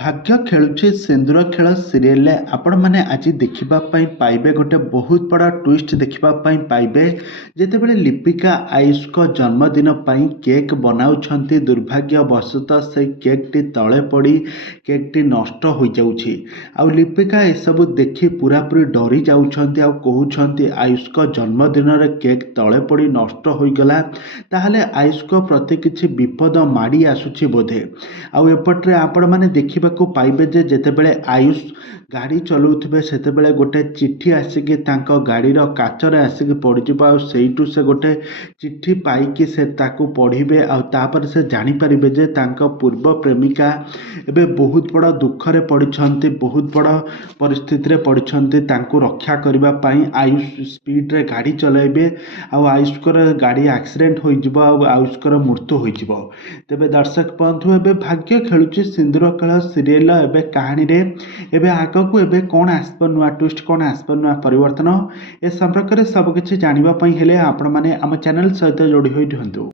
ଭାଗ୍ୟ ଖେଳୁଛି ସିନ୍ଦୁର ଖେଳ ସିରିଏଲରେ ଆପଣମାନେ ଆଜି ଦେଖିବା ପାଇଁ ପାଇବେ ଗୋଟେ ବହୁତ ବଡ଼ ଟ୍ୱିଷ୍ଟ ଦେଖିବା ପାଇଁ ପାଇବେ। ଯେତେବେଳେ ଲିପିକା ଆୟୁଷଙ୍କ ଜନ୍ମଦିନ ପାଇଁ କେକ୍ ବନାଉଛନ୍ତି, ଦୁର୍ଭାଗ୍ୟବଶତଃ ସେଇ କେକ୍ଟି ତଳେ ପଡ଼ି କେକ୍ଟି ନଷ୍ଟ ହୋଇଯାଉଛି। ଆଉ ଲିପିକା ଏସବୁ ଦେଖି ପୁରାପୁରି ଡରି ଯାଉଛନ୍ତି ଆଉ କହୁଛନ୍ତି ଆୟୁଷଙ୍କ ଜନ୍ମଦିନରେ କେକ୍ ତଳେ ପଡ଼ି ନଷ୍ଟ ହୋଇଗଲା, ତାହେଲେ ଆୟୁଷଙ୍କ ପ୍ରତି କିଛି ବିପଦ ମାଡ଼ି ଆସୁଛି ବୋଧେ। ଆଉ ଏପଟରେ ଆପଣମାନେ ଦେଖିବାକୁ ପାଇବେ ଯେ ଯେତେବେଳେ ଆୟୁଷ ଗାଡ଼ି ଚଲାଉଥିବେ ସେତେବେଳେ ଗୋଟେ ଚିଠି ଆସିକି ତାଙ୍କ ଗାଡ଼ିର କାଚରେ ଆସିକି ପଡ଼ିଯିବ। ଆଉ ସେଇଠୁ ସେ ଗୋଟେ ଚିଠି ପାଇକି ସେ ତାକୁ ପଢ଼ିବେ ଆଉ ତାପରେ ସେ ଜାଣିପାରିବେ ଯେ ତାଙ୍କ ପୂର୍ବ ପ୍ରେମିକା ଏବେ ବହୁତ ବଡ଼ ଦୁଃଖରେ ପଡ଼ିଛନ୍ତି, ବହୁତ ବଡ଼ ପରିସ୍ଥିତିରେ ପଡ଼ିଛନ୍ତି। ତାଙ୍କୁ ରକ୍ଷା କରିବା ପାଇଁ ଆୟୁଷ ସ୍ପିଡ଼ରେ ଗାଡ଼ି ଚଲାଇବେ ଆଉ ଆୟୁଷଙ୍କର ଗାଡ଼ି ଆକ୍ସିଡେଣ୍ଟ ହୋଇଯିବ ଆଉ ଆୟୁଷଙ୍କର ମୃତ୍ୟୁ ହୋଇଯିବ। ତେବେ ଦର୍ଶକ ବନ୍ଧୁ, ଏବେ ଭାଗ୍ୟ ଖେଳୁଛି ସିନ୍ଦୁର ଖେଳ ସିରିଏଲ ଏବେ କାହାଣୀରେ ଏବେ ଆଗକୁ ଏବେ କ'ଣ ଆସିବ, ନୂଆ ଟ୍ୱିଷ୍ଟ କ'ଣ ଆସିବ, ନୂଆ ପରିବର୍ତ୍ତନ, ଏ ସମ୍ପର୍କରେ ସବୁକିଛି ଜାଣିବା ପାଇଁ ହେଲେ ଆପଣମାନେ ଆମ ଚ୍ୟାନେଲ ସହିତ ଯୋଡ଼ି ହୋଇ ରୁହନ୍ତୁ।